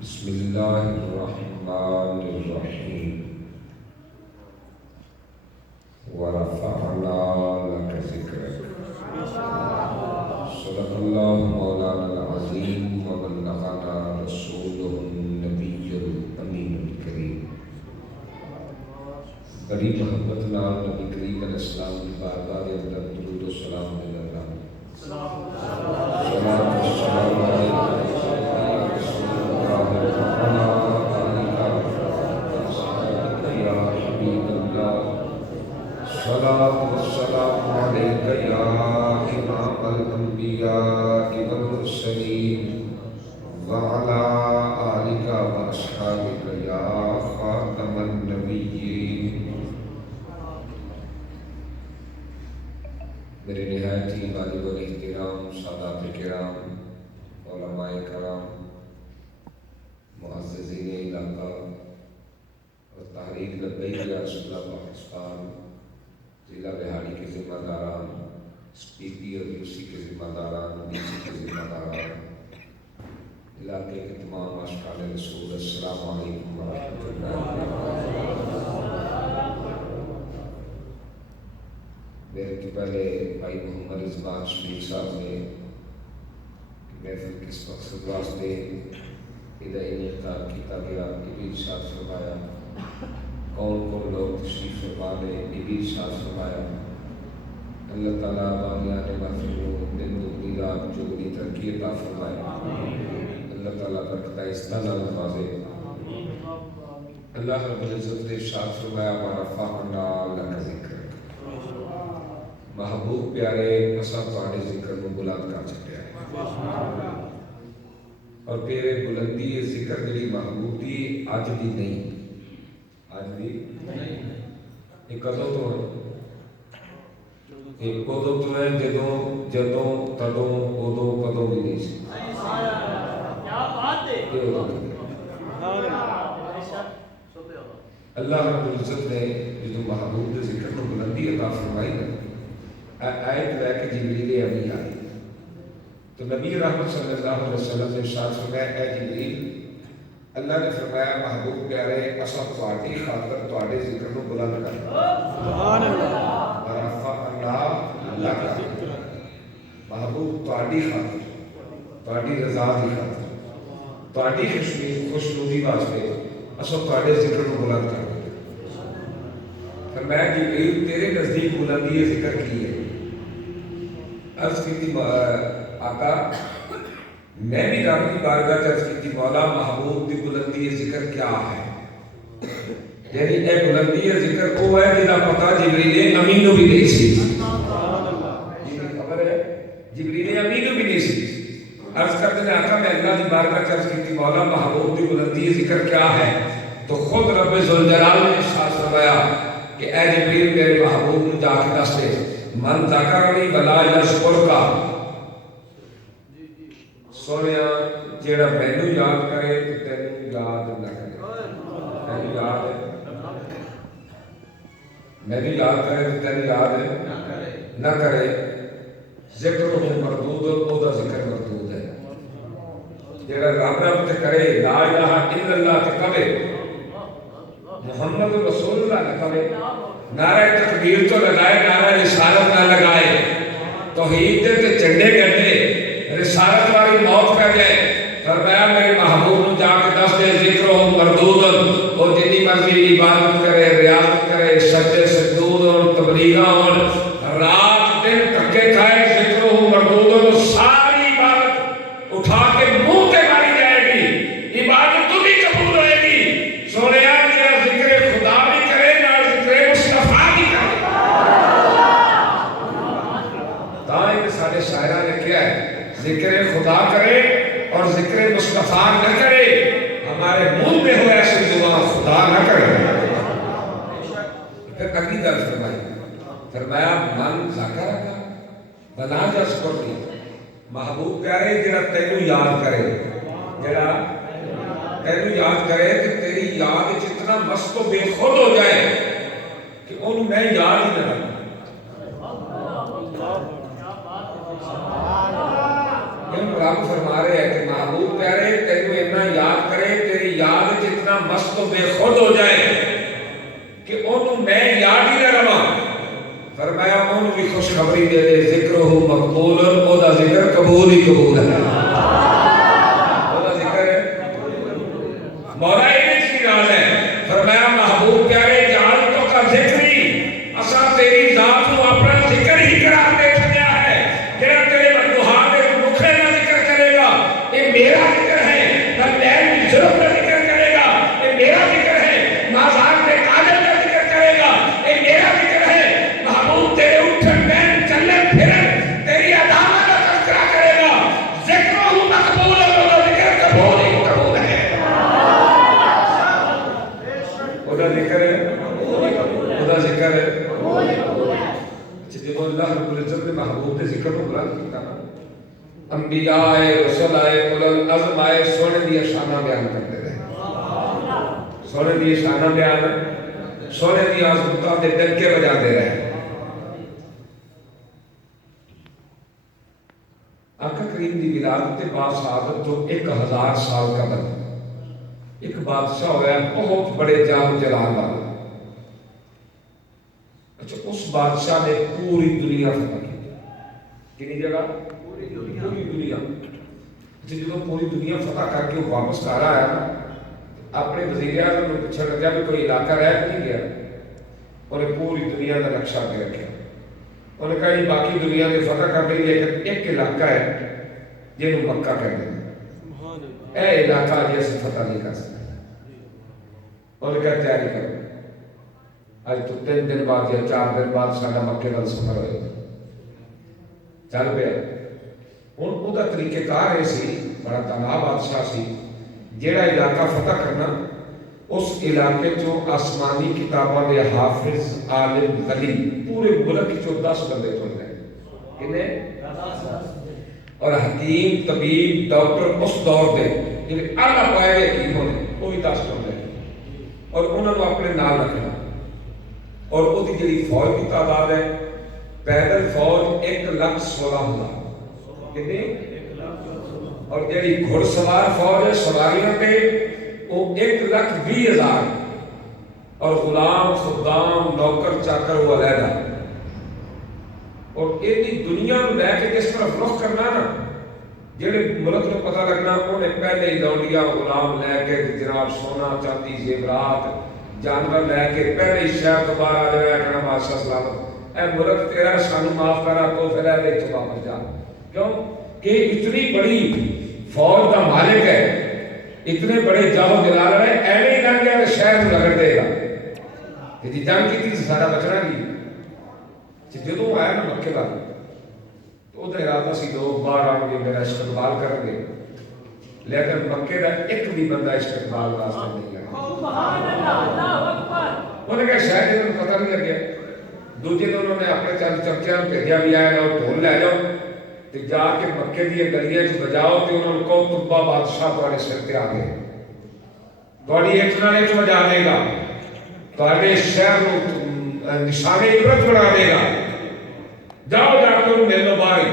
بسم اللہ الرحمن الرحیم ورفعنا لك ذکرک صدق اللہ مولانا العظیم وبلغنا رسولہ النبی الامین الکریم۔ بڑی محبت نال نبی کریم علیہ السلام کی بارگاہ کے اندر درود و سلام دے رہا ہوں۔ صلوات و سلام علیہ صلاة والسلام عليك يا إمام الأنبياء والمرسلين وعلى آلك وأصحابك يا خاتم النبيين۔ میرے نہایت ہی واجب الاحترام سادات کرام، علماء کرام، معززین علاقہ اور تحریک لبیک یا رسول اللہ پاکستان، ضلع بہاڑی کے ذمہ داران، اسپیپی اور یو سی کے ذمہ داران، ڈی سی کے ذمہ داران، علاقے کے تمام عاشقان رسول، السلام علیکم ورحمۃ اللہ وبرکاتہ۔ میرے تو پہلے بھائی محمد رضوان شریف صاحب نے محفل کس مقصد واسطے ادائی انعقاد کیا گیا یہ بھی ارشاد فرمایا، کون کون لوگ تشریف فرما نے یہ بھی ارشاد فرمایا۔ اللہ تعالیٰ بانیان محفل دن دگنی رات چگنی ترقی عطا فرمائے، اللہ تعالیٰ برکتہ استعانہ نوازے۔ اللہ رب العزت نے ارشاد فرمایا ورفعنا لک ذکرک، محبوب پیارے اساں تہاڈے ذکر کو بلند کر چھڈیا ہے، اور پھر بلندی ذکر جڑی محبوب دی اج دی نہیں، آج بھی یہ کدوں تو ہے، یہ کدوں تو ہے جدوں تدوں ادوں کدوں بھی نہیں سی۔ اللہ رب العزت نے جدوں محبوب کے ذکر کو بلندی عطا فرمائی نا، آیت لے کے جبریل امین آئی تو نبی رحمت صلی اللہ علیہ وسلم نے ارشاد فرمایا اے جبریل، اللہ نے فرمایا محبوب پیارے اساں تہاڈی خاطر تہاڈے ذکر کو بلند کر سبحان اللہ، ورفعنا لک، محبوب تہاڈی خاطر، تہاڈی رضا دی خاطر، تہاڈی خوشنودی واسطے اساں تہاڈے ذکر کو بلند کر دتے۔ فرمایا جبریل تیرے نزدیک بلندی ذکر کی ہے؟ عرض کی آقا میں بھی رب کی بارگاہ چرچ کی تھی، مولا محبوب کی بلندی ذکر کیا ہے؟ یعنی اے بلندی ذکر وہ ہے جنہا پتا جبریل امین بھی نہیں سی، خبر ہے جبریل امین بھی نہیں سی۔ عرض کرتے ہیں آقا میں اللہ کی بارگاہ چرچ کی تھی، مولا محبوب کی بلندی ذکر کیا ہے؟ تو خود رب ذوالجلال نے ارشاد فرمایا کہ اے جبریل میرے محبوب نے جا کے دس دے من ذکرنی ولا یذکرک، سونیا جیڑا مینوں یاد کرے تو تینوں یاد نہ کرے، مینوں یاد ہے مینوں یاد کرے تو تینوں یاد ہے نہ کرے، ذکر مردود او دا ذکر مردود ہے۔ جیڑا رب رب تے کرے لا الہ الا اللہ تے کہے محمد رسول اللہ نہ کہے، نعرہ تکبیر تو لگائے نعرہ رسالت نہ لگائے، توحید تے جھنڈے گڈے رسالت والی موت پہ گئے، فرمایا میرے محبوب نے جا کے دس دے ذکر ہو مردود اور جنی مرضی عبادت کرے، ریاضت کرے، سجدے سجود اور تبلیغ اور رات دن تکے کھا کے شاعرہ نے کیا ہے، ذکر خدا کرے اور ذکر مصطفیٰ نہ کرے، ہمارے منہ میں ہو ایسی دعا خدا نہ کرے۔ پھر اگلی درس فرمایا من ذکر کا بنا یذکرنی، محبوب پیارے جڑا تینوں یاد کرے، جڑا تینوں یاد کرے کہ تیری یاد اتنا مست و بے خود ہو جائے کہ انہوں میں یاد ہی نہ رکھوں۔ رب فرما رہے ہیں کہ محبوب پیارے تینوں اتنا یاد کرے، تیری یاد اتنا مست و بے خود ہو جائے کہ انہوں میں یاد ہی نہ رہا۔ فرمایا انہوں بھی خوشخبری دے دے، ذکرہ مقبول، او دا ذکر قبول ہی قبول ہے، او دا ذکر ہے مولا انہیں کی راز ہے۔ فرمایا محبوب پیارے جعل تو کا ذکری، اسا تیری ذات کو اپنا ذکر ہی قرار دے چھڑیا ہے، جڑا تیرے مدحا دے مکھے نہ ذکر کرے گا یہ میرا ذکر ہے، نہ لین کی ضرورت کا ذکر کرے گا یہ میرا ذکر ہے، مازار میں قادر کا ذکر کرے گا یہ میرا ذکر ہے۔ محبوب تیرے اٹھن بین چلن پھرن تیری عدالت کا تذکرہ کرے گا، ذکرہ مقبول ہے، وہ ذکر قبول ہی قبول ہے، وہ ذکر ہے، وہ ذکر ہے۔ جب اللہ رب العزت نے محبوب کے ذکر کو بلند کیا، انبیاء آئے، رسول آئے، اولو العزم آئے، سونے دیا شانہ بیان کرتے رہے، سونے دیا شانہ بیان، سونے دیا عظمتوں کے ڈنکے بجاتے رہے۔ آقا کریم دی ولادت کے بعد سعادت تو 1000 سال کا بنا، ایک بادشاہ ہوا ہے بہت بڑے جاہ جلال والا۔ اچھا اس بادشاہ نے پوری دنیا فتح کی، کنی جگہ؟ پوری دنیا۔ اچھا جب پوری دنیا فتح کر کے واپس کر رہا ہے، اپنے وزیر اعظم نے پوچھا لگا بھی کوئی علاقہ رہ نہیں گیا، انہیں پوری دنیا کا نقشہ دے رکھا۔ انہوں نے کہا یہ باقی دنیا نے فتح کر لی لیکن ایک علاقہ ہے جنہوں مکہ کہتے ہیں، اے علاقہ جیسے فتح نہیں کر سکتے۔ انہوں نے کہا تیاری کرو، آج تو 3 دن بعد یا 4 دن بعد ساڈا مکے کا سفر ہوئے چل پیا۔ ہوں وہ طریقہ کار یہ سی، بڑا تنہا بادشاہ سی، جیڑا علاقہ فتح کرنا اس علاقے چوں آسمانی کتاباں دے حافظ عالم ولی پورے ملک چوں 10 بندے چن لے، کنے؟ اور حکیم طبیب ڈاکٹر اس دور دے جنہیں اعلیٰ پائے حکیم ہونے وہ بھی 10 چن لے، اور انہوں نے اپنے نام رکھنا۔ اور وہ جڑی فوج کی تعداد ہے، پیدل فوج 1,16,000، کتنی؟ اور جڑی گھڑ سوار فوج ہے سواریوں پہ وہ 1,20,000، اور غلام خدام نوکر چاکر وہ علیحدہ۔ اور اتنی دنیا میں لے کے جس طرف رخ کرنا نا، جڑے ملک کو پتہ لگنا انہیں پہلے ہی لونڈیا غلام لے کے جناب سونا چاندی زیورات جانور لے کے پہلے ہی شہر تو باہر آ جائے کہنا بادشاہ سلامت، اے ملک تیرا سانو معاف کرا تو پھر اے تو واپس جا۔ کیوں کہ اتنی بڑی فوج کا مالک ہے، اتنے بڑے جاؤ جلال ہے، ایویں لگ گیا کہ شہر کو رگڑ دے گا کہ جی جنگ کی تھی سارا بچنا نہیں۔ جدوں آیا نا مکے کا تو وہ ارادہ سی لوگ باہر آؤ گے میرا استقبال کریں گے، لیکن مکے کا ایک بھی بندہ استقبال واسطے نہیں آیا۔ انہوں نے کہا شاید انہوں نے پتہ نہیں لگیا۔ دوسرے دن انہوں نے اپنے چند چمچیاں بھیجا بھی آئے اور ڈھول لے جاؤ تو جا کے مکے دی گلیاں بجاؤ تو انہوں نے کہو تبا بادشاہ تمہارے سر پہ آ گئے، تمہاری ایک نہ ایک بجا دے گا، تمہارے شہر کو نشانے عبرت بنا دے گا، جاؤ جا کے انہوں نے باہر۔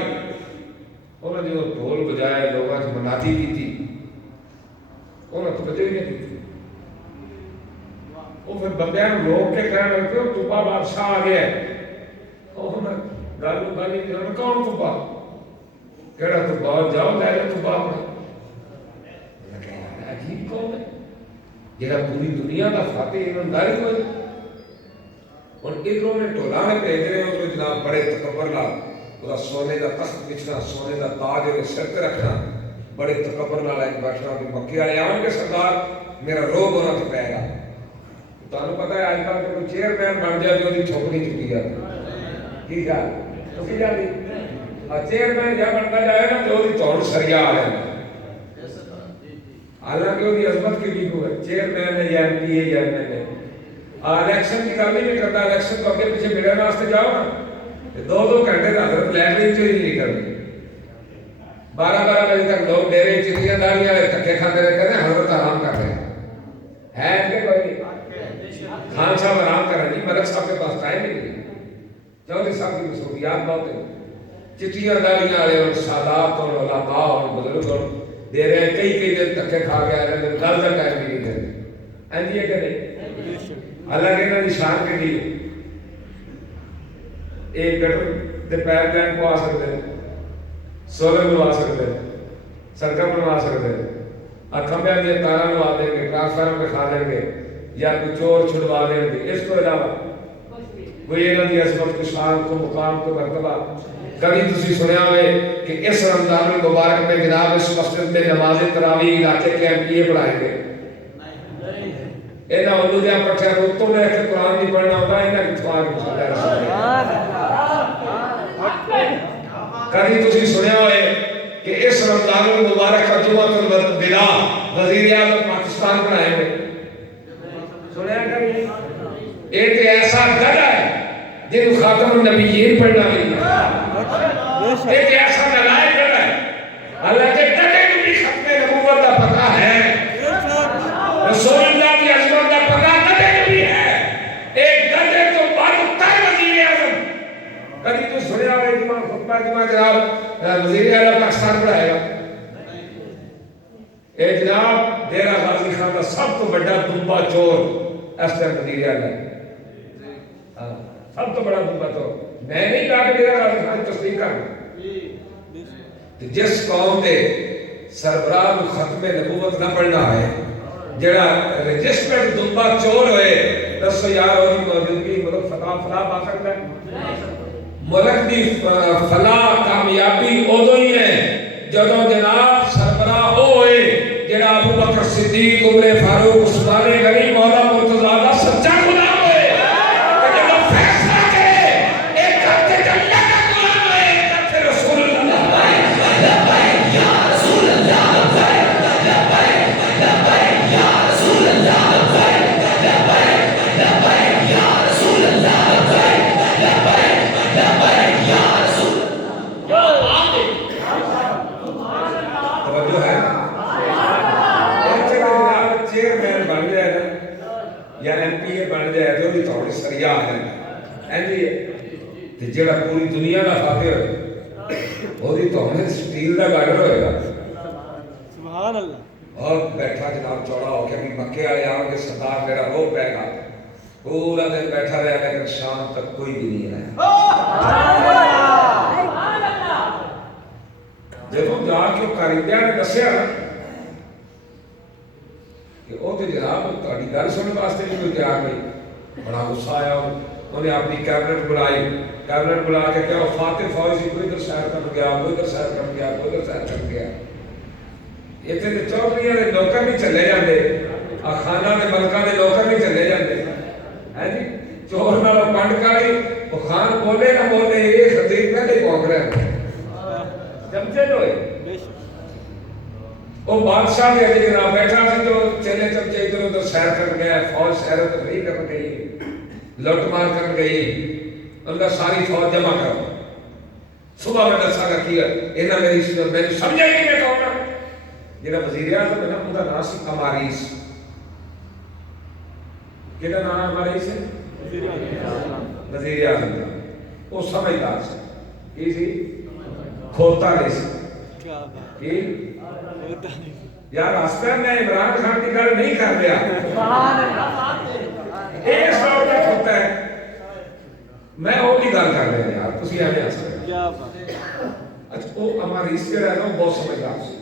انہوں نے جو ڈھول بجائے لوگوں سے منادی کی تھی انہوں نے تو بجے ہی نہیں تھی۔ وہ پھر بندیاں لوگ کے کہنے لگتے ہو تبا بادشاہ آ گیا ہے۔ انہوں نے گالو گالی کہا کون تبا؟ کہڑا تبا؟ جاؤ لے جاؤ تبا اپنا۔ انہوں نے کہا عجیب کون ہے جہاں پوری دنیا کا فاتح ایمانداری ہوئے۔ اور ادھروں نے ٹولانے بھیج رہے ہیں، ادھر جناب بڑے تکبر نال وہ سونے کا تخت بچھنا، سونے کا تاج وہ سر پہ رکھنا، بڑے تکبر نال ایک بیٹھنا کہ مکے والے آؤ گے سردار میرا روب ہونا تو پے گا۔ تمہیں پتہ ہے آج کل کوئی چیئرمین بن جائے تو وہ چھوکری چکی جاتی کی گل چکی جاتی چیئرمین جب بنتا جائے نا تو وہ توڑ سریا آ رہا ہے، حالانکہ وہ عظمت کی بھی ہے، چیئرمین ہے یا ایم پی ہے یا ایم ایل ہے، الیکشن کی گل نہیں کرتا، الیکشن تو اگے پیچھے ملنے واسطے جاؤ نا، 2 گھنٹے کا حضرت لائبریری چوری نہیں کرنی، 12 بجے تک لوگ ڈیرے چٹیاں داڑیاں والے دھکے کھاتے رہے کریں، حضرت آرام کر رہے ہیں کہ کوئی نہیں، خان صاحب آرام کر رہے ہیں، ملک صاحب کے پاس ٹائم ہی نہیں، چودھری صاحب کی مصروفیات بہت ہیں، چٹیاں داڑیاں والے اور سادات اور علماء اور بزرگ اور دے رہے ہیں، کئی دن دھکے کھا کے آ رہے ہیں، گل کا ٹائم بھی نہیں دے رہے، اینجی ہے کہ نہیں؟ حالانکہ انہوں نے شان کے لیے ایک گٹر دے پائپ لائن کو آ سکتے ہیں، سولر بنوا سکتے ہیں، سڑکیں بنوا سکتے ہیں، کھمبے دیا تارا لوا دیں گے، ٹرانسفارمر پہ کھا دیں گے، یا کوئی چور چھڑوا دیں گے، اس کو علاوہ کوئی انہوں کی عظمت کو شان کو مقام کو مرتبہ کبھی تسی سنیا ہوئے کہ اس رمضان المبارک میں جناب اس مسجد میں نماز تراویح علاقے کے ایم پی اے پڑھائیں گے، اینا اردو دیا پٹھے روتوں میں کہ قرآن نہیں پڑھنا ہوتا، اینا کتوں آگے چلتا ہے کبھی تسی سنیا ہوئے کہ اس رمضان المبارک کا جمعۃ الوداع وزیر اعظم پاکستان پڑھائیں گے، سنیا کبھی؟ ایک ایسا گدھا ہے جن خاتم النبیین پڑھنا نہیں ہے، ایک ایسا نلائق گدھا ہے، حالانکہ گدھے کو بھی ختم نبوت کا پتہ ہے، رسول اللہ کی عظمت کا پتہ گدھے کو بھی ہے، ایک گدھے تو بدتر وزیر اعظم، کبھی تو سنیا ہوئے جمعہ خطبہ جمعہ جناب وزیر اعظم پاکستان پڑھائے گا، اے جناب ڈیرہ غازی خان کا سب تو بڑا دمبا چور اس ٹائم وزیر اعظم ہے، سب تو بڑا دمبا چور، میں نہیں کہا کہ ڈیرہ غازی خان تصدیق کرنا، جس قوم کے سربراہ کو ختم نبوت نہ پڑھنا ہے، جڑا رجسٹرڈ دمبا چور ہوئے، دسو یار ہوئی موجودگی ملک فتح فلاح پا سکتا ہے؟ ملک کی فلاح کامیابی ادو ہی ہے جدو جناب سربراہ ہوئے جڑا ابو بکر صدیق عمر فاروق عثمان غنی مولا مرتضیٰ کا سچا غلام ہوئے، جدو فیصلہ کرے ایک ہفتے اللہ کا قرآن ہوئے، ایک ہفتے رسول اللہ لبیک یا رسول اللہ لبیک لبیک لبیک یا رسول اللہ لبیک لبیک لبیک یا رسول اللہ لبیک لبیک لبیک یا رسول اللہ، توجہ ہے چیئرمین بن جائے نا یا ایم پی اے بن جائے تو بھی تھوڑی سریا آ جائے اینجی ہے، جڑا پوری دنیا کا فاتح ہوئے وہی تو ہمیں سٹیل کا گاڈر ہوئے گا، سبحان اللہ، اور بیٹھا جناب چوڑا ہو کے مکے والے آؤ گے سردار میرا رو پے گا، پورا دن بیٹھا رہا لیکن شام تک کوئی بھی نہیں ہے، جب جا کے کاریندیاں نے دسیا کہ وہ تو جناب تاری گل سننے واسطے بھی کوئی تیار نہیں، بڑا غصہ آیا، انہیں اپنی کیبنٹ بلائی، کیبنٹ بلا کے کیا فاتح فوجی کوئی ادھر سیر کر گیا، کوئی ادھر سیر کر گیا، کوئی ادھر سیر کر گیا، اتنے تو چودھریاں دے نوکر نہیں چلے جاندے، خانہ دے ملکاں دے نوکر نہیں چلے جاندے، ہے جی چور نالوں پنڈ کاری، وہ خان بولے نہ بولے یہ خطیب پہلے پہنچ رہے ہیں چمچے جو ہے، وہ بادشاہ کے علی جناب بیٹھا سی جو چلے چمچے ادھر ادھر سیر کر گیا، فوج سیر و تفریح کر گئی، لوٹ مار کر گئی، ان کا ساری فوج جمع کرو، صبح میں دسا گا کیا انہاں میری سمجھا ہی نہیں میں کہوں گا، جنہاں وزیر اعظم ہے نا ان کا نام سی اماریس، کہتا نام اماریس ہے وزیر اعظم کا، وہ سمجھدار سے کی سی کھوتا نہیں سی کی یار راستہ میں عمران خان کی گل نہیں کر رہا، ایک سال تک ہوتا ہے میں وہ بھی گل کر رہا یار تسی ایویں آ سکتے، اچھا وہ اماریس کے رہنا بہت سمجھدار سی،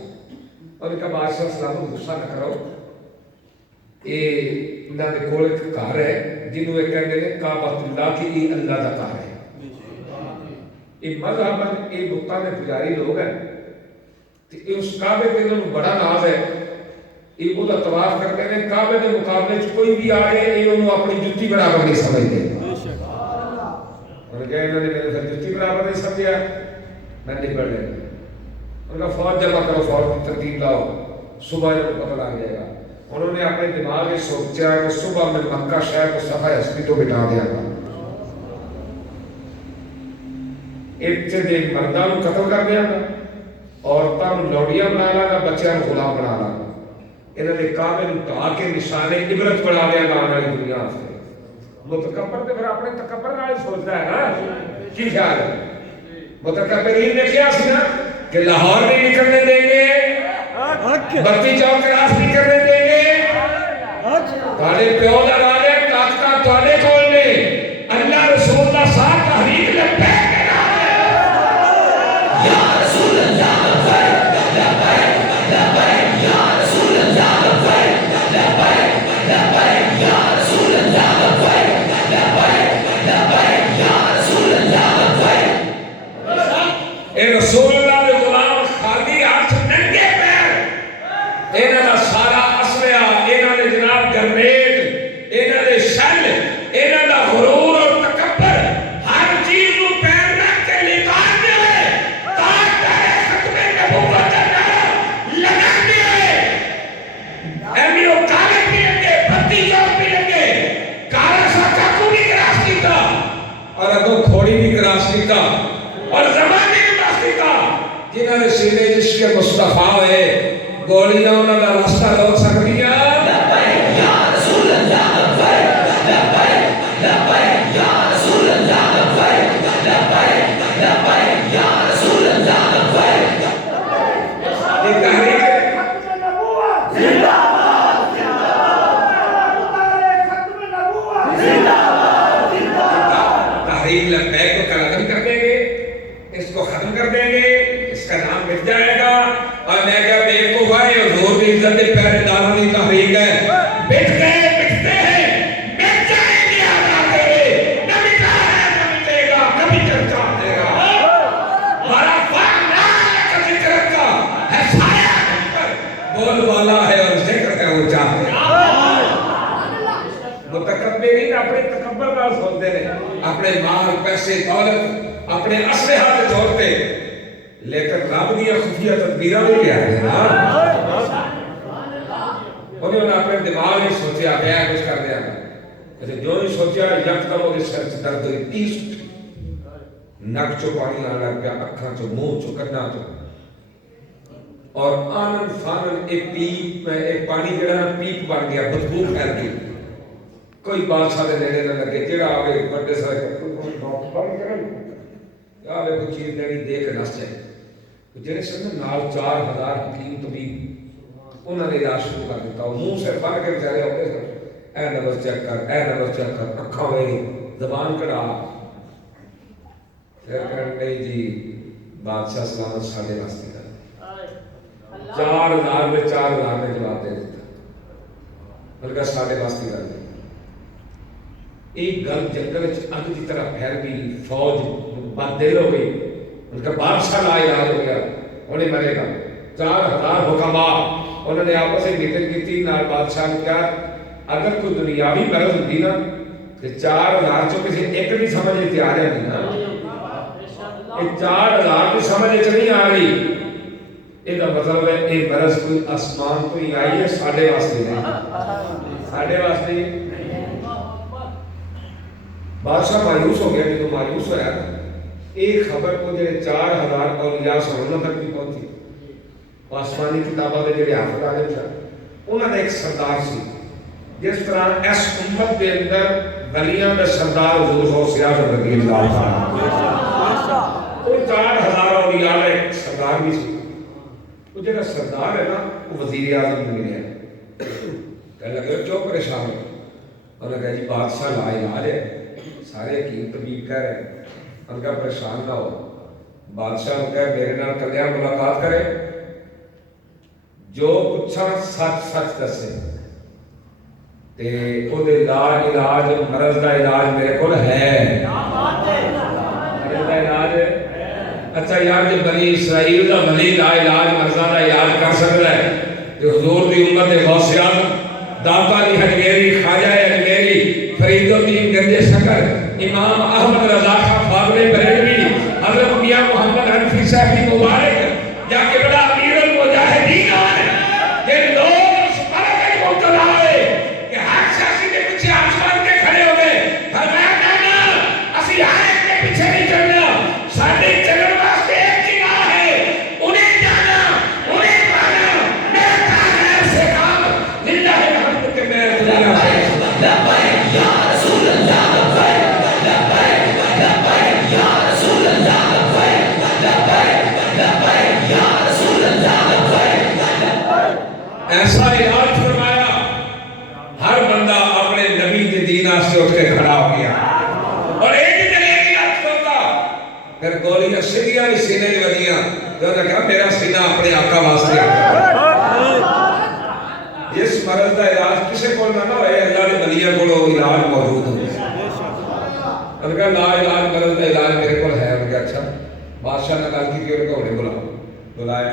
اور کہا بادشاہ سلام غصہ نہ کرو، یہ انہاں دے کول ایک گھر ہے جنوں یہ کہندے نے کعبۃ اللہ کی یہ اللہ دا گھر ہے، یہ مذہب یہ بتاں دے پجاری لوگ ہیں، اس کعبے تے انہوں بڑا ناز ہے، یہ وہ طواف کرتے ہیں، کعبے کے مقابلے کوئی بھی آئے یہ انہوں اپنی جتی برابر نہیں سمجھتے، انہوں نے کہا انہوں نے میرے ساتھ جتی برابر نہیں سمجھا، میں نبڑ لیں گا. ان کا فوج جمع کرو، فوج کی ترتیب لاؤ، صبح ان کو پتہ لگ جائے گا. انہوں نے اپنے دماغ میں سوچا کہ صبح میں مکہ شہر کو صفحہ ہستی تو بٹا دیا گا، ابتدے مردوں کو قتل کر دیا گا، عورتوں کو لوڑیاں بنا لا گا، بچیاں کو غلام بنا لا گا. انہوں نے کعبے کو ڈھا کے نشانے عبرت بنا دیا گا آنے والی دنیا سے. متکبر تو پھر اپنے تکبر نال سوچتا ہے نا. کی خیال ہے؟ متکبرین نے کیا سی نا کہ لاہور نہیں نکلنے دیں گے، بتی چوک کراس نہیں کرنے دیں گے. تھوڑے پیو دا راج ہے، طاقت تھوڑے کول نے. اللہ رسول دا ساتھ تحریک لبیک کے نام ہے. یا رسول اللہ لبیک لبیک لبیک، یا رسول اللہ لبیک لبیک لبیک، یا رسول اللہ لبیک لبیک لبیک، یا رسول اللہ لبیک. اے رسول اللہ دے غلام خالی ہاتھ ننگے پیر، انہاں دا سارا اسلحہ، انہاں دے جناب گرنیڈ، انہاں دے شل، انہاں دا غرور اور تکبر، ہر چیز کو پیر رکھ کے لکار دے ہوئے، تاجدار ختم نبوت کا نعرہ لگا دے ہوئے. ایمیو کاغذ بھی لگے، بتی چوک بھی لگے، کارا سا چاقو بھی کراس کیتا اور اگوں کھوڑی بھی کراس کیتا اور زمانے جنہوں نے سینے عشق مصطفیٰ ہوئے گولیاں انہوں نے راستہ روک سکتی ہیں. لبیک یا رسول اللہ لبیک لبیک لبیک، یا رسول اللہ لبیک لبیک لبیک، یا رسول اللہ لبیک. یہ تحریک زندہ باد، تحریک لبیک کو ختم کر دیں گے، اس کو ختم کر دیں گے، اس کا نام مٹ جائے گا. اور میں کہا بیوقوف ہے، حضور کی عزت پہرے داروں کی تحریک ہے. مٹ گئے، مٹتے ہیں، مٹ جائیں گے آزاد تیرے. نہ مٹا ہے نہ مٹے گا، کبھی چرچا دے گا. ہمارا فرمان کا ذکر کا ہے، سایہ پر بول والا ہے اور ذکر کا اونچا ہے. متکبرین اپنے تکبر کا سوچتے ہیں، اپنے مال پیسے دولت اپنے اسلحہ سے چھوڑتے، لیکن رب کی خفیہ تدبیراں بھی کیا ہے نا. انہوں نے اپنے دماغ میں سوچا گیا کچھ کر دیا گا، جو ہی سوچا یکدم وہ سر سے درد ہوئی، تیس نک چو پانی آنے لگ گیا، اکھاں چو، منہ چو، کنا چو، اور آنن فانن ایک پیپ میں ایک پانی جڑا پیپ بن گیا، بدبو پھیل گئی. کوئی بادشاہ دے نیڑے نہ لگے، جڑا آگے بڑے سارے آگے کوئی چیز نہیں دیکھ نس جائے. جڑے سن نال 4000 حکیم طبیب انہوں نے علاج شروع کر دیتا. وہ منہ سے بن کے بیچارے ہوتے سن، اے نبض چیک کر، اے نبض چیک کر، اکھاں وہی زبان کڑا. پھر کہتے ہیں جی بادشاہ سلامت ساڑھے واسطے کر 4000 میں 4000 نے جواب دے دیتا. بلکہ ساڑھے واسطے کر دیا. ایک گل جنگل اگ کی طرح پھیل گئی، فوج بدل ہو گئی، ان کا بادشاہ لا علاج ہو گیا، انہیں مرے گا. 4000 حکما انہوں نے آپس میں میٹنگ کی تھی نال بادشاہ نے کیا اگر کوئی دنیاوی مرض ہوتی نا تو 4000 چو کسی ایک بھی سمجھ لیتے آ جاتی نا. یہ 4000 کی سمجھ نہیں آ رہی، یہ مطلب ہے یہ مرض کوئی آسمان تو ہی آئی ہے، ساڑھے واسطے نہیں، ساڑھے واسطے نہیں. بادشاہ مایوس ہو گیا. جب مایوس ہوا ایک خبر کو جو 4000 اولیاء سنوں تک بھی پہنچی. آسمانی کتابوں کے جو حافظ عالم تھا انہوں نے ایک سردار سی، جس طرح اس امت کے اندر ولیاں میں سردار حضور غوث اعظم رضی اللہ عنہ، وہ 4000 اولیاء میں ایک سردار بھی سی. وہ جو سردار ہے نا وہ وزیر اعظم میں ملے ہیں. کہنے لگے کیوں پریشان ہو؟ انہوں نے کہا جی بادشاہ لا علاج ہے، سارے حکیم طبیب کہہ رہے ہیں. ان کا پریشان نہ ہو. بادشاہ نے کہا میرے نال کلیاں ملاقات کرے، جو پوچھا سچ سچ دسے تے او دے علاج مرض دا علاج میرے کول ہے. مرض دا علاج اچھا یار جب بنی اسرائیل دا ولی لا علاج مرضاں دا علاج کر سکدا ہے تے حضور دی امت دے غوث اعظم داتا دی حجویری، خواجہ اجمیری، فرید الدین گنج شکر، امام احمد رضا خان فاضل بریلوی، حضرت میاں محمد حنفی صاحب مبارک یا قبلہ امیر المجاہدین آئے یہ لوگ اس مرض میں مبتلا ہوئے کہ ہر شخص کے پیچھے آسمان کے کھڑے ہو گئے فرمایا نانا اسی آئے کے پیچھے نہیں چلنا ساتھ چلن واسطے ایک ہی راہ ہے انہیں جانا انہیں پانا میں غیر سے کام للہ الحمد کہ میں دنیا سے لبیک یا رسول اللہ لبیک لبیک لبیک یا رسول اللہ لبیک لبیک لبیک یا رسول اللہ لبیک ایسا علاج فرمایا ہر بندہ اپنے نبی کے دین سے اٹھ کے کھڑا ہو گیا اور ایک دن ایک علاج ہوتا پھر گولیاں سیدھیاں بھی سینے میں ودیاں تو نے کہا میرا سینہ اپنے آقا واسطے اس مرض کا علاج کسے کو نہ ہوئے اللہ نے ولیوں کو علاج موجود ہو انہوں نے کہا لا علاج مرض کا علاج میرے کو ہے انہوں نے کہا اچھا بادشاہ نے گل کی کہ انہوں کو انہیں بلایا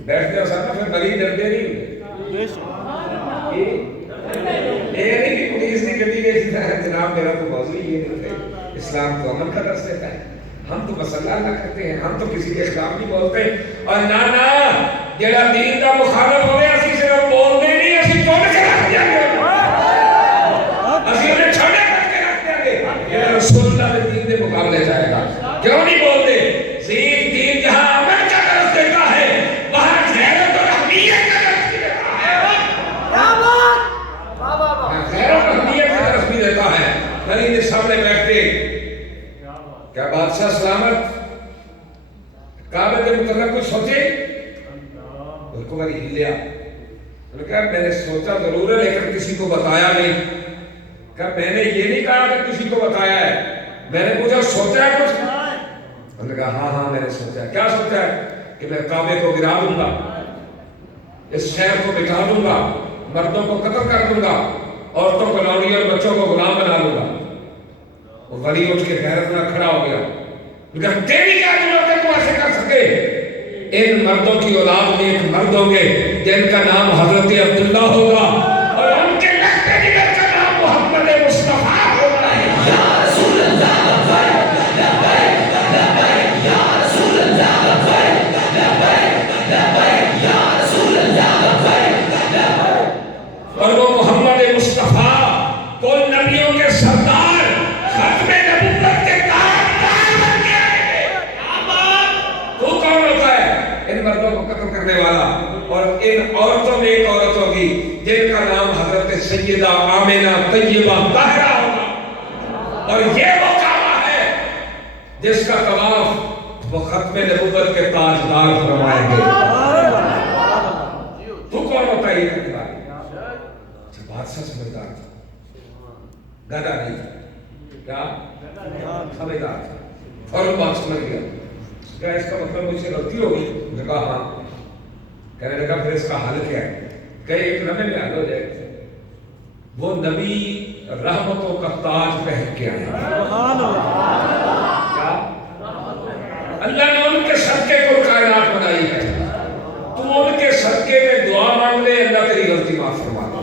بیٹھتے ہو ساتھ پھر ولی ڈرتے نہیں ہوئے یہ نہیں کہ پولیس کی گڈی کے جناب میرا تو موضوع یہ نہیں تھے اسلام تو امن کا درس دیتا ہے ہم تو بس اللہ اللہ کرتے ہیں ہم تو کسی کے خلاف نہیں بولتے اور نانا جڑا دین کا مخالف ہوئے اسی صرف بولتے نہیں اسی توڑ کے رکھ دیا گے اسی انہیں چھوڑے کر کے رکھ دیا گے یہ رسول اللہ کے دین کے مقابلے جائے گا کیوں نہیں بولتے دین جہاں امن کا درس دیتا ہے وہاں غیرت اور حمیت کا درس بھی دیتا ہے غیرت اور حمیت کا درس بھی دیتا ہے ولی کے سامنے بیٹھتے کیا بادشاہ سلامت کعبے کے متعلق کچھ سوچے اس کو میں ہلیا انہوں نے کہا میں نے سوچا ضرور ہے لیکن کسی کو بتایا نہیں کہا میں نے یہ نہیں کہا کہ کسی کو بتایا ہے میں نے پوچھا سوچا ہے کچھ انہوں نے کہا ہاں میں نے سوچا ہے کیا سوچا ہے کہ میں کعبے کو گرا دوں گا اس شہر کو مٹا دوں گا مردوں کو قتل کر دوں گا عورتوں کو لونڈی اور بچوں کو غلام بنا دوں گا وہ ولی اٹھ کے غیرت میں کھڑا ہو گیا لیکن تیری کیا ضرورت ہے تو ایسے کر سکے ان مردوں کی اولاد میں ایک مرد ہوں گے جن کا نام حضرت عبداللہ ہوگا اور ان کے لخت جگر کا نام محمد مصطفیٰ ہوگا یا رسول اللہ لبیک لبیک لبیک یا رسول اللہ لبیک لبیک لبیک یا رسول اللہ لبیک لبیک اور وہ محمد مصطفیٰ کون نبیوں کے سردار ختم نبوت کے تاجدار بن کے آئے تو کون ہوتا ہے ان مردوں کو قتل کرنے والا اور ان عورتوں میں ایک عورت ہوگی جن کا نام حضرت سیدہ آمنہ طیبہ طاہرہ ہوگا اور یہ وہ کعبہ ہے جس کا طواف وہ ختم نبوت کے تاجدار فرمائیں گے تو کون ہوتا ہے یہ بادشاہ سمجھدار تھا گدھا نہیں کیا سمجھدار تھا فوراً بات سمجھ گیا کیا اس کا مطلب مجھ سے غلطی ہو گئی نے کہا ہاں کہنے لگا پھر اس کا حل کیا ہے کہ ایک لمحے میں حل ہو جائے وہ نبی رحمتوں کا تاج پہن کے آئے کیا اللہ نے ان کے صدقے کو کائنات بنائی ہے تو ان کے صدقے میں دعا مانگ لے اللہ تیری غلطی معاف فرما دے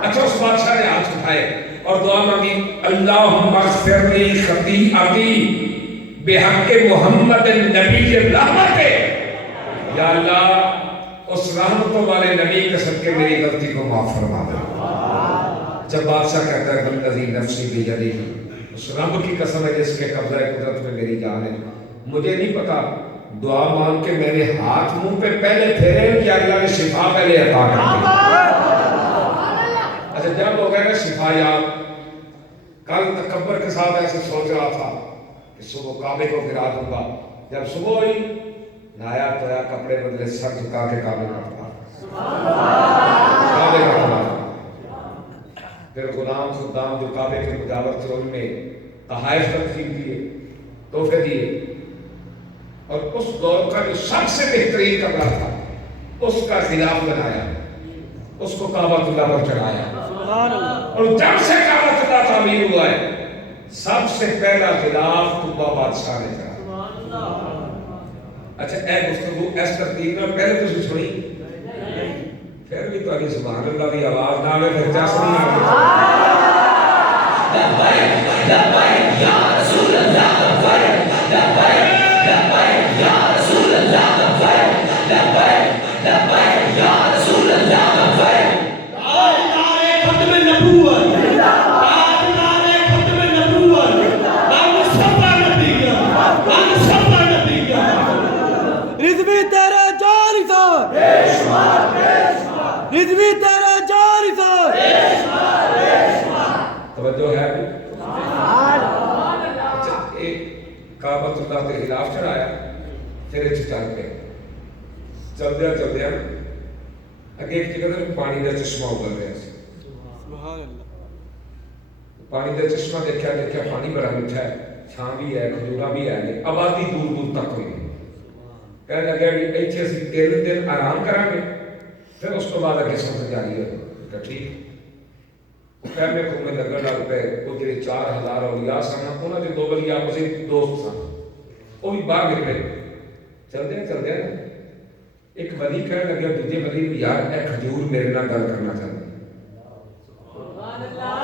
اچھا اس بادشاہ نے ہاتھ اٹھائے اور دعا مانگی اللہم اغفر لی خطیئتی بحق محمد النبی الرحمت یا اللہ اس رحمتوں والے نبی کے صدقے میری غلطی کو معاف فرما دے جب بادشاہ کہتا ہے والذی نفسی بیدہ اس رب کی قسم ہے جس کے قبضہ قدرت میں میری جان ہے مجھے نہیں پتا دعا مانگ کے میں نے ہاتھ منہ پہ پہلے پھیرے یا اللہ نے شفا پہلے عطا کر دی اچھا جب ہو گئے نا شفا یاب کل تکبر کے ساتھ ایسے سوچ رہا تھا کہ صبح کعبے کو گرا دوں گا جب صبح ہوئی نایا تویا کپڑے بدلے سر جھکا کے کعبے کا پھر غلام خدام جو کعبے کے مجاور تھے ان میں تحائف تقسیم دیے تحفے دیے اور اس دور کا جو سب سے بہترین کپڑا تھا اس کا غلاف بنایا اس کو کعبہ اللہ پر چڑھایا اور جب سے کعبہ اللہ تعمیر ہوا ہے سب سے پہلا غلاف قبہ بادشاہ نے چڑھایا اچھا اے گفتگو اس ترتیب میں پہلے تو سنی پھر بھی تو سبحان اللہ کی آواز نہ آئے پھر کیا سننا لبیک لبیک یا رسول اللہ لبیک لبیک لبیک رضوی تیرا جاری سار توجہ ہے بھی اچھا ایک کعبۃ اللہ کے خلاف چڑھایا پھر چل پہ چلدیا چلدیا اگے ایک جگہ تے پانی کا چشمہ ابل رہا سی سبحان اللہ پانی کا چشمہ دیکھا دیکھا پانی بڑا میٹھا ہے چھاں بھی ہے کھجورا بھی ہے آبادی دور دور تک ہوئی کہنے لگا کہ ایتھے اسی 3 دن آرام کریں گے پھر اس کو بعد اگے سفر جاری ہو ٹھیک پہلے کو میں لگن لگ پہ وہ جڑے 4000 اولیاء سن انہاں دے 2 ولی آپس وچ دوست سن وہ بھی باہر نکلے چلدے نا ایک ولی کہنے لگا دوجے ولی نوں یار اے کھجور میرے نال گل کرنا چاہتا سبحان اللہ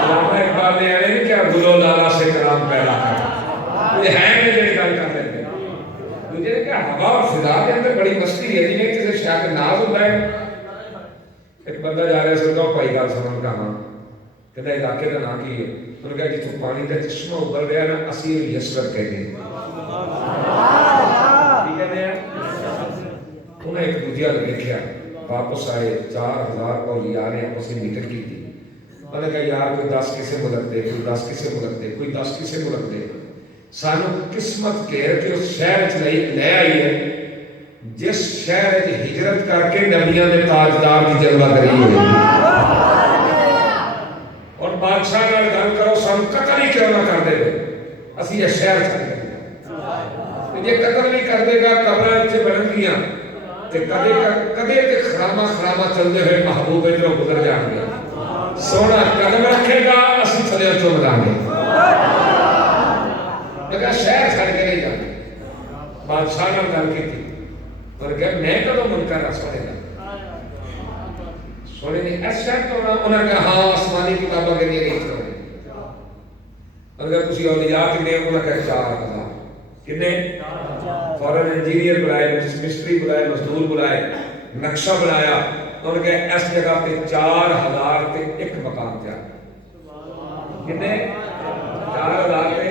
علامہ اقبال نے نہیں کیا گلو لالا سے کلام پیدا کر یہ ہے کہ جڑے گل کر رہے ہیں دوجے نے کہا ہوا اور فضا کے اندر بڑی مستی ہے جویں کسی شاہ کے ناز ہوتا ہے ایک بندہ جا رہا سر کہو بھائی گل سنن کا ہاں کہتا علاقے کا نام کی ہے انہوں نے کہا جتوں پانی کا چشمہ ابل رہا نا اسی یسر کہتے ہیں انہیں ایک دوجہ دیکھا واپس آئے 4000 اولیاء نے آپس میں میٹنگ کی تھی انہوں نے کہا یار کوئی 10 کسے ملک دے کوئی 10 کسے ملک دے کوئی 10 کسے ملک دے سانو قسمت گھیر کے اس شہر چ لے آئی ہے جس شہر ہجرت کر کے نبیاں دے تاجدار کی جلوہ کری ہوئی اور بادشاہ نال گل کرو سانو قتل ہی کیوں نہ کر دے اسی یہ شہر چھڈ گئے جے قتل نہیں کر دے گا قبراں وچ بنن گیاں تے کدے تے خراما چلدے ہوئے محبوب ادھروں گزر جان گے سونا قدم رکھے گا اسی تھلے چوم داں گے لگا شہر چھڈ کے نہیں جاندے بادشاہ نال گل کیتی اور کہ میں کدوں منکر رہ سونے گا سونے نے اس شہر تو انہوں نے کہا ہاں آسمانی کتابوں کے لیے نہیں چھوڑے اگر تسی اولیاء کنے انہوں نے کہا 4000 کنے فورن انجینئر بلائے مستری بلائے مزدور بلائے نقشہ بنایا انہوں نے کہا اس جگہ پہ 4000 تے ایک مقام تیار کنے 4000 تے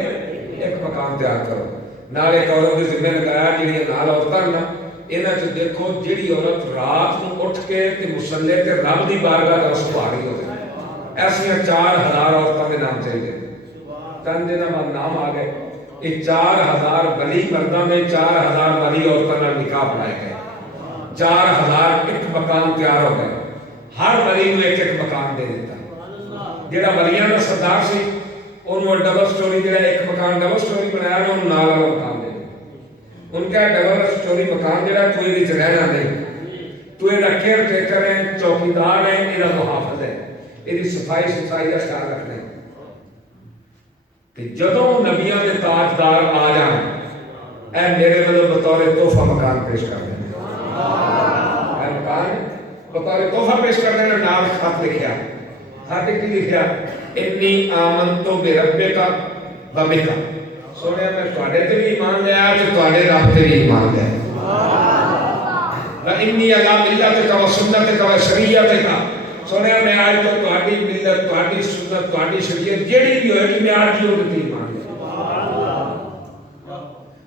ایک مقام تیار کرو نال ایک عورت کے ذمہ لگایا جڑی نال عورتاں نا انہاں چ دیکھو جڑی عورت رات نوں اٹھ کے تے مصلی تے رب دی بارگاہ دا رسول آ رہی ہوے ایسیاں 4000 عورتاں دے نام چاہیے تن دناں بعد نام آ گئے یہ 4000 ولی مرداں دے 4000 ولی عورتاں نال نکاح پڑھائے گئے 4000 ایک مقام تیار ہو گئے ہر ولی نوں ایک ایک مقام دے دیتا جڑا ولیاں دا سردار سی انہوں ڈبل سٹوری جڑا ایک مکان ڈبل سٹوری بنایا نا انہوں نال والا مکان دے ان کا ڈبل سٹوری مکان جڑا تو یہ وچ رہنا نہیں تو یہ کیئر ٹیکر ہے چوکیدار ہے یہ محافظ ہے یہ صفائی کا خیال رکھنا ہے کہ جدوں نبیاں دے تاجدار آ جان اے میرے والوں بطور تحفہ مکان پیش کر دیں اے مکان بطور تحفہ پیش کر دینا نام خط لکھیا خط کی لکھیا انی آمنتو بربک و بک سونے میں تواڈے تے بھی ایمان لے آیا تے تواڈے رب تے بھی ایمان لے آیا انی علی ملتک و سنتک و شریعتک سونے میں آج تو تواڈی ملت تواڈی سنت تواڈی شریعت جیڑی بھی ہوئے کہ میں آج جو تے ایمان لے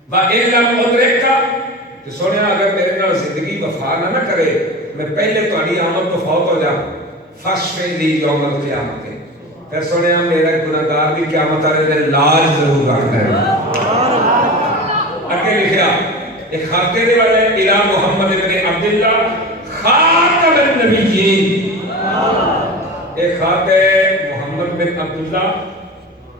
و ان لم ادرکا کہ سونے اگر میرے نال زندگی وفا نہ کرے میں پہلے تواڈی آمد تو فوت ہو جاؤں فاشفعلی یوم القیامت پھر سنیا میرا گناہگار بھی قیامت والے دن لاج ضرور رکھنا ہے اگے لکھیا ایک خاتے دے والے الہ محمد ابن عبداللہ خاتم النبیین ایک خاتے محمد بن عبداللہ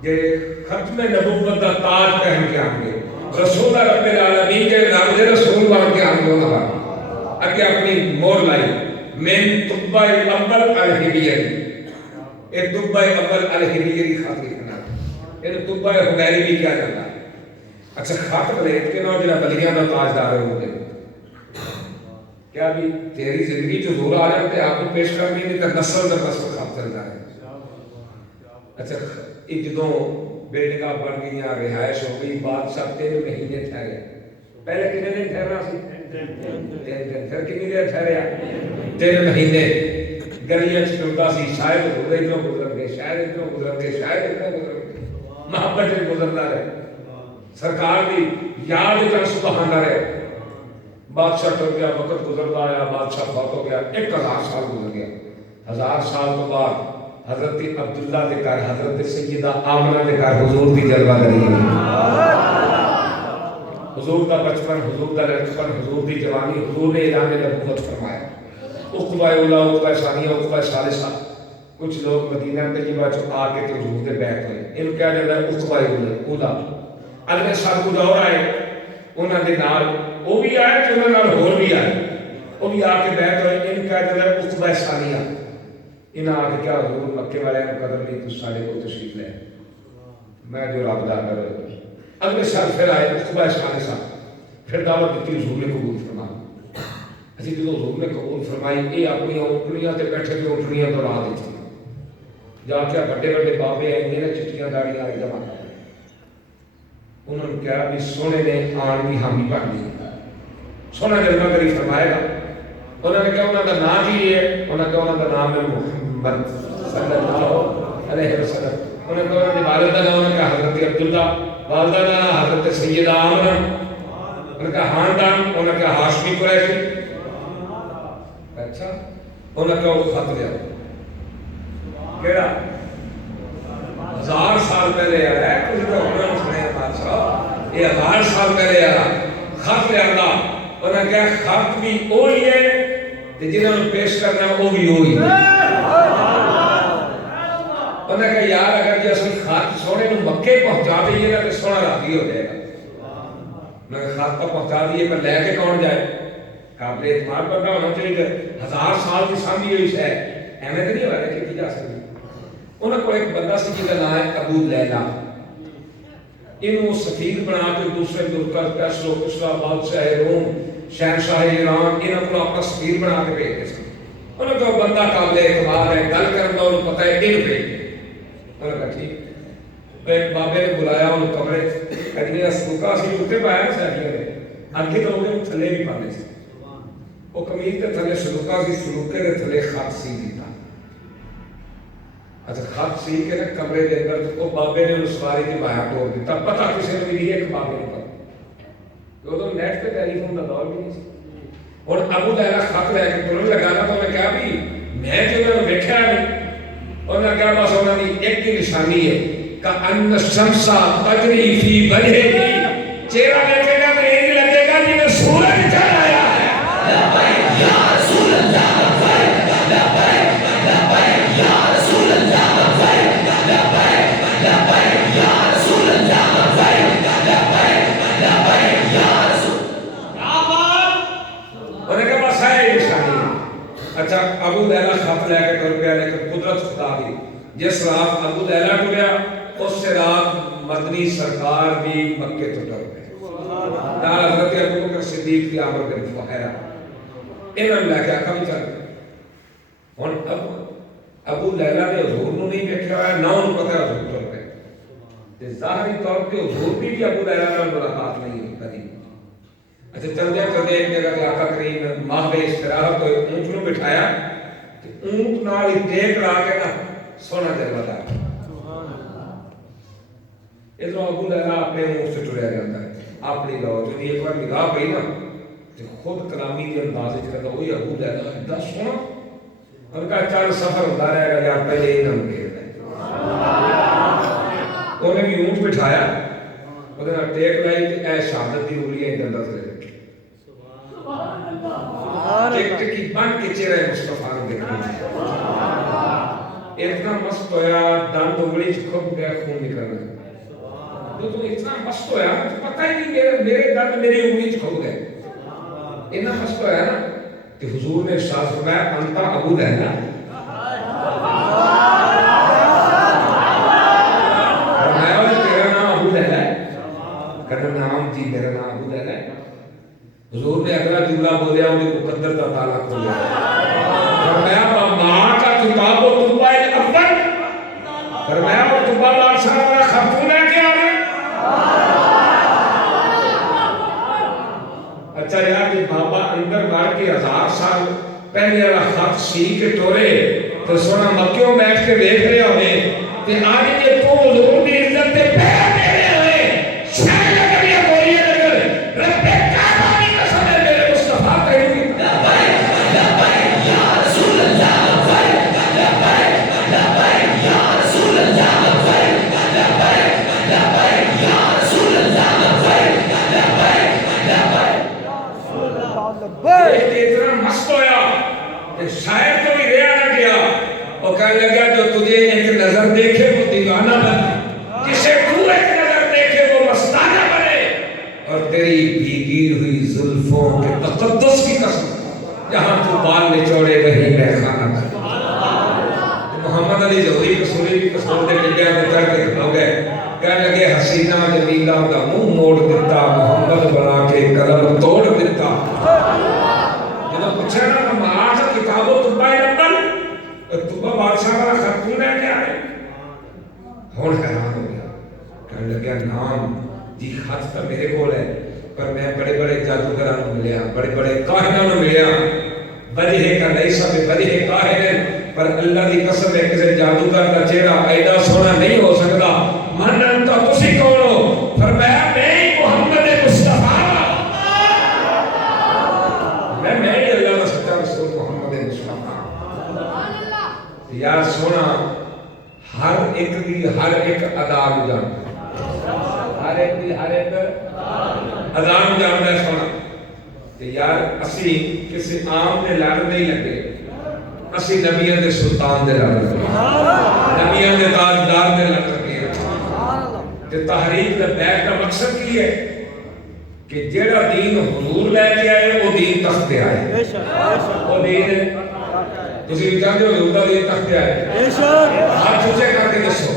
یہ ختم نبوت دا تاج پہن کے آئیں گے رسول رب العالمین کے نام دے رسول بن کے آئیں گے اگے اپنی مور لائی من طبع الاول الہریری یہ طبع اول الہریری خط لکھنا یہ طبع حمیری بھی کیا جاتا ہے اچھا خط بلیت کے نام جنہا بلیاں دا تاجدار ہو گئے کیا بھی تیری زندگی جو زور آ جاتے آپ کو پیش کر نہیں تو نسل در نسل خط چلتا ہے اچھا جدوں بلڈنگاں بن گئیاں رہائش ہو گئی بادشاہ 3 مہینے ٹھہرے پہلے کتنے دن ٹھہرنا سی 3 دن پھر کتنی دیر ٹھہریا 3 مہینے گلیاں چلتا سی شاید ادھروں گزر گئے شاید ادھروں گزر گئے شاید ادھروں گزر گئے محبت سے گزرنا رہے سرکار دی یاد اتنا سبحانہ رہے بادشاہ ٹر گیا، وقت گزرتا آیا، بادشاہ فوت ہو گیا، 1000 سال گزر گیا۔ 1000 سال تو بعد حضرت عبداللہ کے گھر حضرت سیدہ آمنہ کے گھر حضور کی جلوہ گری ہوئی۔ حضور کا بچپن، حضور کا لڑکپن، حضور کی جوانی، حضور نے اعلان نبوت فرمایا۔ عقبہ اولا، عقبہ ثانیہ، عقبہ ثالثہ، کچھ لوگ مدینہ طیبہ چ آ کے تو حضور دے بیٹھ ہوئے، ان کہا جاتا ہے عقبہ اولا۔ اگلے سال کچھ اور آئے، انہوں نے نال وہ بھی آئے تو انہوں نے ہور بھی آئے، وہ بھی آ کے بیٹھ ہوئے، ان کہا جاتا ہے عقبہ ثانیہ۔ انہاں آ کے کیا حضور مکے والے نے قدر نہیں، تو سارے کو تشریف لے میں جو رب دا کر رہا۔ اگلے سال پھر آئے عقبہ ثالثہ، پھر دعوت دیتی، حضور نے قبول فرمایا۔ اسی جدو حضور نے قبول فرمائی، یہ اپنی اونٹنیاں تے بیٹھے کے اونٹنیاں تو راہ دیتی، جا کے بڑے بڑے بابے آئے نے چٹیاں داڑیاں آئی جمع کر، انہوں نے کہا بھی سونے نے آن کی حامی بن دی، سونا جلوہ گری فرمائے گا۔ انہوں نے کہا انہوں کا نام کی ہے، انہوں نے کہا انہوں کا نام ہے محمد صلی اللہ علیہ وسلم۔ انہوں نے کہا انہوں نے والدہ نام، انہوں نے کہا حضرت عبداللہ، والدہ نام حضرت سیدہ آمنہ، انہوں نے کہا خاندان، انہوں نے کہا ہاشمی قریشی۔ اچھا، انہوں نے کہا وہ خط لیا، کہڑا 1000 سال پہلے آیا ہے، کچھ تو انہوں نے سنے بادشاہ، یہ 1000 سال پہلے آیا خط لیا تھا۔ انہوں نے کہا خط بھی وہی ہے جنہوں نے پیش کرنا وہ بھی وہی ہے۔ انہوں نے کہا یار اگر جی اصل خط سونے کو مکے پہنچا دئیے گا تو سونا راضی ہو جائے گا۔ انہوں نے خط تو پہنچا دیے پر لے کے کون جائے؟ قابل اعتماد بندہ ہونا چاہیے کہ 1000 سال کی سامنے ہوئی ہے، احمد نہیں ہو رہا ہے کہ جا سکتی۔ انہوں کو ایک بندہ سی جی کا نام ہے ابو لیلہ، انہوں سفیر بنا کے دوسرے دورکر پیسلو کسرا بادشاہ روم شہنشاہ ایران انہوں کو اپنا سفیر بنا کے بھیجتے سن۔ انہوں کو بندہ قابل اعتبار ہے، گل کرنا انہوں پتہ ہے ان بھیج۔ انہوں نے کہا ٹھیک، ایک بابے نے بلایا انہوں کمرے کہتے سلوکا سی اتنے پایا نا سیفیوں نے اگے تو انہوں تھلے بھی پانے سے، وہ قمیض کے تھلے سلوکا سی، سلوکے کے تھلے خط سی دیتا۔ اچھا خط سی کے نا کمرے کے اندر وہ بابے نے اس سواری کی باہر توڑ دیتا، پتہ کسی نے بھی ایک بابے نے پتہ، وہ تو نیٹ پہ ٹیلی فون کا دور بھی نہیں سی۔ اور ابو لیلہ خط لے کے ترن لگانا تو میں کہا بھی میں جو انہوں نے دیکھا نہیں، انہوں نے کہا بس انہوں نے ایک کی نشانی ہے کہ ان شمسا تجری فی وجہہ، چہرہ دیکھے گا تو یہ لگے گا کہ سورج چڑھ آیا ہے۔ لبیک یا رسول اللہ، لبیک لبیک لبیک یا رسول اللہ، لبیک لبیک لبیک یا رسول اللہ، لبیک لبیک لبیک یا رسول اللہ۔ انہوں نے کہا بس ہے نشانی ہے۔ اچھا ابو لیلہ خط لے کے ٹر پیا، لیکن قدرت خدا دی جس رات ابو لیلہ ٹریا اس سے رات مدنی سرکار بھی مکے تو ٹر گئے، نال حضرت ابو بکر صدیق کی عمر بن فہیرہ انہوں نے لے کے آقا بھی چل گئے۔ ہن ابو لیلہ نے حضور نو نہیں دیکھا ہے، نہ انہوں پتہ ہے حضور ٹر گئے، تے ظاہری طور پہ حضور بھی ابو لیلہ نال ملاقات نہیں ہوئی کبھی۔ اچھا چلدے ایک جگہ تے آقا کریم ماہ استراحت ہوئے، اونٹ نو بٹھایا تے اونٹ نال ہی ٹیک لا کے نا سونا جلوہ دار۔ ادھر ابو لیلہ اپنے اونٹ سے ٹریا جاتا ہے اپنی لو، جو ایک بار نگاہ پئی نا تے خود کلامی کے انداز وچ کہتا وہی ابو لیلہ اتنا سونا۔ ان کا چل سفر ہوتا رہے گا یار پہلے ہی نہ گھیر دے۔ انہیں بھی اونٹ بٹھایا، انہیں ٹیک لائی تے اے شہادت دی انگلیاں دندا سے ٹک ٹکی بن کے چہرے مصطفیٰ نے دیکھا، اتنا مست ہویا دند انگلی چھپ گیا، خون نکل گیا۔ تو اتنا مست ہویا پتہ ہی نہیں میرے دند میری انگلی چھپ گئے، اتنا مست ہویا نا کہ حضور نے ارشاد فرمایا انت ابو لیلہ، فرمایا تیرا نام ابو لیلہ ہے؟ کہنا نام جی میرا نام ابو لیلہ ہے۔ حضور نے اگلا جملہ بولیا انہیں مقدر کا تالا کھولیا، فرمایا ماں کا کتاب و طبع الاول، فرمایا وہ طبع بادشاہ والا خاتون ہے کیا ہے؟ اچھا یار جی بابا اندر بار کے 1000 سال پہلے والا خط سی کے ٹورے تو سونا مکیوں بیٹھ کے دیکھ رہے ہوئے تے آج یہ تو حضور کی عزت تے پیر دے رہے ہوئے شاید اگر یہ بولیے اگر رب کعبہ کی قسم ہے میرے دیکھ کے اتنا مست ہویا کہ شاید تو بھی رہا نہ گیا. وہ کہنے لگا جو تجھے ایک نظر دیکھے وہ دیوانہ بنے, جسے تو ایک نظر دیکھے وہ مستانہ بنے. اور تیری بھیگی ہوئی زلفوں کے تقدس کی قسم, جہاں تو بال نچوڑے وہی میں خانہ کر. محمد علی ظہوری کسوری بھی کسور دے ٹکیا میں چڑھ کے کھلو گئے. کہنے لگے حسینہ جمیلہ کا منہ موڑ دیتا, محمد بنا کے قلم توڑ دیتا. جب پوچھا نا کہ مہاراج کتابوں تبا نقل, تبا بادشاہ والا خاتون ہے کیا ہے؟ ہون حیران ہو گیا. کہنے لگے نام جی خط تو میرے کول ہے, پر میں بڑے بڑے جادوگروں ملیا, بڑے بڑے کاہنوں ملیا. وجہ کا نہیں سب وجہ کاہن, پر اللہ کی قسم ہے کسی جادوگر کا چہرہ ایڈا سونا نہیں ہو سکتا. منن تو تسی کون ہو؟ فرمایا میں محمد مصطفیٰ, میں ہی اللہ کا سچا رسول محمد مصطفیٰ. یار سونا ہر ایک دی ہر ایک ادا نو جاندا, ہر ایک دی ہر ایک ادا نو جاندا ہے سونا. کہ یار اسی کسی عام دے لڑ نہیں لگے, اسی نبیوں دے سلطان دے لڑ لگے, نبیوں دے تاجدار دے لڑ لگے. کہ تحریک دے بیک کا مقصد کی ہے کہ جیڑا دین حضور لے کے آئے وہ دین تخت پہ آئے. وہ دین تسی بھی چاہتے ہو حضور دا دین تخت پہ آئے, ہاتھ اونچے کر کے دسو.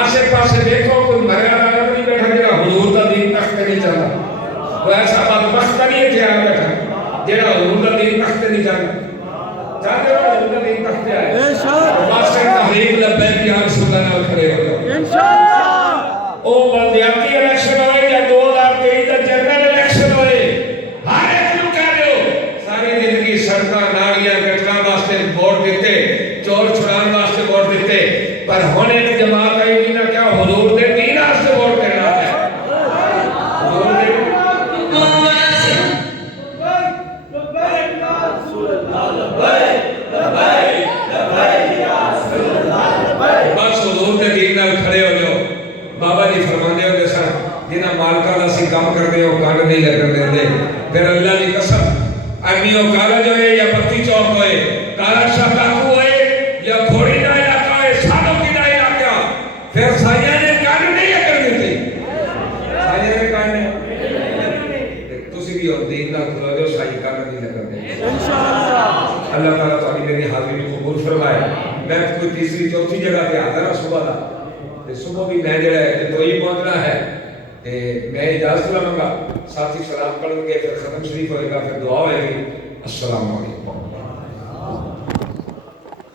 آسے پاسے دیکھو کوئی مریا والا نہیں بیٹھا جڑا حضور دا دین تخت پہ نہیں چلتا. وہ ایسا بدبخت نہیں ہے کہ آ بیٹھا جڑا حضور دا دین تخت پہ نہیں چلتا. چاہتے ہو حضور دا دین تخت پہ آئے, واسطے تحریک لبیک یا رسول اللہ نال کھڑے ہو جاؤ. او بلدیاتی الیکشن ہوئے یا 2023 دا جنرل الیکشن ہوئے, ہر ایک نو کہہ دیو ساری زندگی سڑکاں نالیاں گٹراں واسطے ووٹ دیتے, چور چھڑان واسطے ووٹ دیتے, پر ہن ایک جماعت آئی جی نہ کیا حضور دے دین واسطے ووٹ کرنا ہے. حضور دے بس حضور دے دین نال کھڑے ہو جاؤ. بابا جی فرمانے ہوتے سن جنہ مالکاں دا سی کام کرتے ہو کان نہیں لگن دیندے. پھر اللہ دی قسم امیو کالج ہوئے یا بتی چوک ہوئے, کالا شاہ ڈاکو ہوئے یا گھوڑی دا علاقہ ہوئے, سانوں کی دا علاقہ, پھر سائیاں نے کان نہیں لگن دیتے. سائیاں نے کان نہیں, تسی بھی اور دین دا کھلو جو سائی کان نہیں لگن دیتے. اللہ تعالیٰ تعالی میری حاضری قبول فرمائے. میں کوئی تیسری چوتھی جگہ پہ آتا نا صبح دا, صبح بھی میں جڑا ہے تو ہی پہنچنا ہے. میں اجازت لوں گا, ساتھی سلام پڑھیں گے, پھر ختم شریف ہوئے گا, پھر دعا ہوئے گی. السلام علیکم.